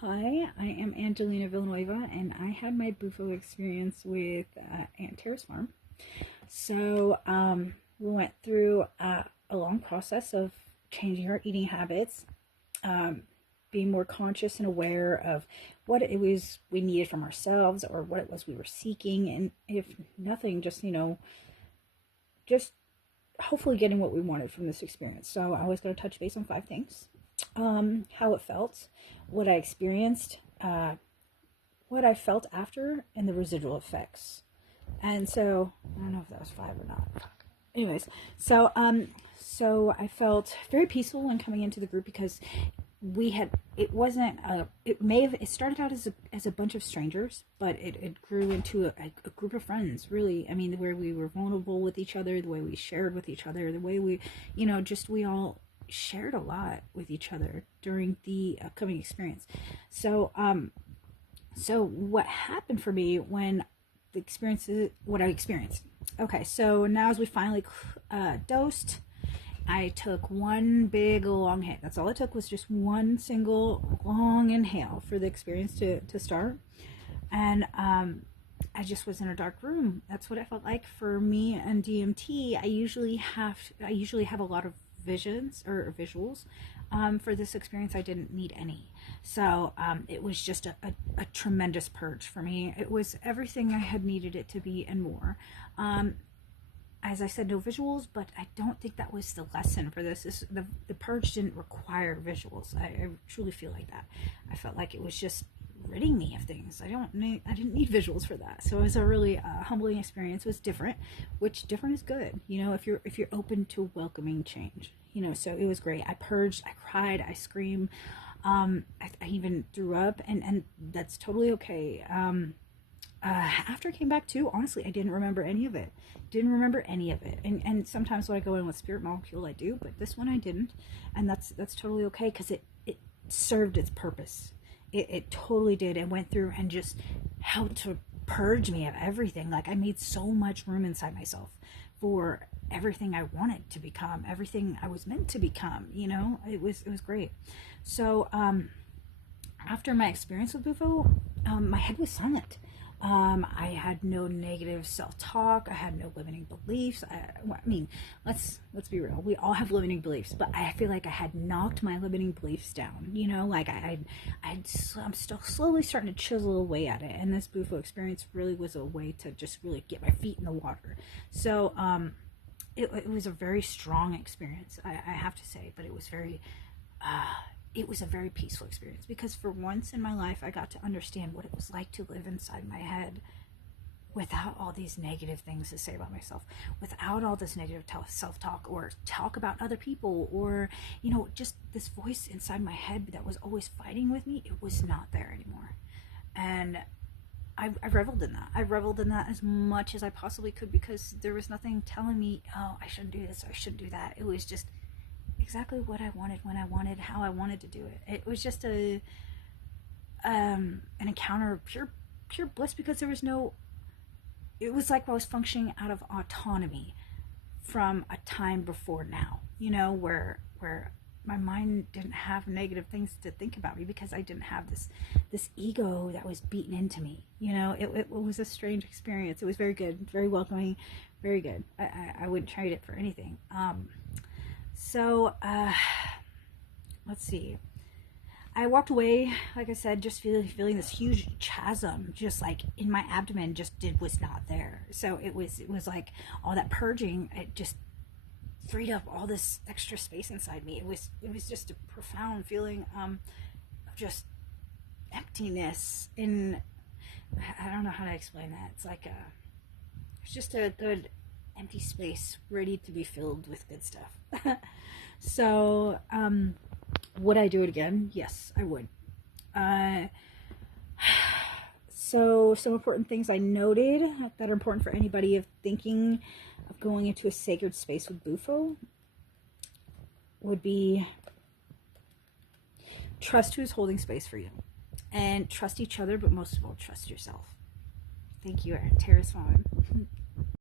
Hi, I am Angelina Villanueva, and I had my Bufo experience with Aunt Tara's farm. We went through a long process of changing our eating habits, um, being more conscious and aware of what it was we needed from ourselves or what it was we were seeking, and if nothing, just hopefully getting what we wanted from this experience. So I was going to touch base on five things: how it felt, what I experienced, what I felt after, and the residual effects. And so I don't know if that was five or not. Anyways, so I felt very peaceful when coming into the group because we had it wasn't it started out as a bunch of strangers, but it grew into a group of friends. Really, I mean, the way we were vulnerable with each other, the way we shared with each other, the way we, just we all shared a lot with each other during the upcoming experience. So what happened for me when the experiences, what I experienced. Okay, so now as we finally dosed, I took one big long hit. That's all it took, was just one single long inhale for the experience to start. And I just was in a dark room. That's what it felt like for me and DMT. I usually have a lot of visions or visuals. For this experience, I didn't need any. So it was just a tremendous purge for me. It was everything I had needed it to be and more. As I said, no visuals, but I don't think that was the lesson for this. The purge didn't require visuals. I truly feel like that. I felt like it was just ridding me of things. I didn't need visuals for that. So it was a really humbling experience. It was different, which different is good. If you're open to welcoming change. So it was great. I purged, I cried, I screamed. I even threw up, and that's totally okay. After I came back too, honestly, I didn't remember any of it. And sometimes when I go in with Spirit Molecule, I do, but this one I didn't, and that's totally okay because it served its purpose. It totally did, and went through and just helped to purge me of everything. Like, I made so much room inside myself for everything I wanted to become, everything I was meant to become. It was great. So after my experience with Bufo, my head was silent. I had no negative self-talk. I had no limiting beliefs. I mean, let's be real. We all have limiting beliefs, but I feel like I had knocked my limiting beliefs down. Like I'm still slowly starting to chisel away at it. And this Bufo experience really was a way to just really get my feet in the water. So it was a very strong experience, I have to say, but it was a very peaceful experience because for once in my life I got to understand what it was like to live inside my head without all these negative things to say about myself, without all this negative self-talk or talk about other people, or just this voice inside my head that was always fighting with me. It was not there anymore. And I reveled in that. I reveled in that as much as I possibly could because there was nothing telling me, oh, I shouldn't do this or I shouldn't do that. It was just exactly what I wanted, when I wanted, how I wanted to do it. It was just an encounter of pure bliss because there was no. It was like I was functioning out of autonomy from a time before now. Where my mind didn't have negative things to think about me because I didn't have this ego that was beaten into me. It was a strange experience. It was very good, very welcoming, very good. I wouldn't trade it for anything. So, let's see. I walked away, like I said, just feeling this huge chasm, just like in my abdomen, was not there. So it was like all that purging, it just freed up all this extra space inside me. It was just a profound feeling of just emptiness. I don't know how to explain that. It's like it's just a good empty space ready to be filled with good stuff. So, would I do it again? Yes, I would. So some important things I noted that are important for anybody of thinking of going into a sacred space with Bufo would be trust who's holding space for you, and trust each other, but most of all, trust yourself. Thank you, Terrace Vaughn.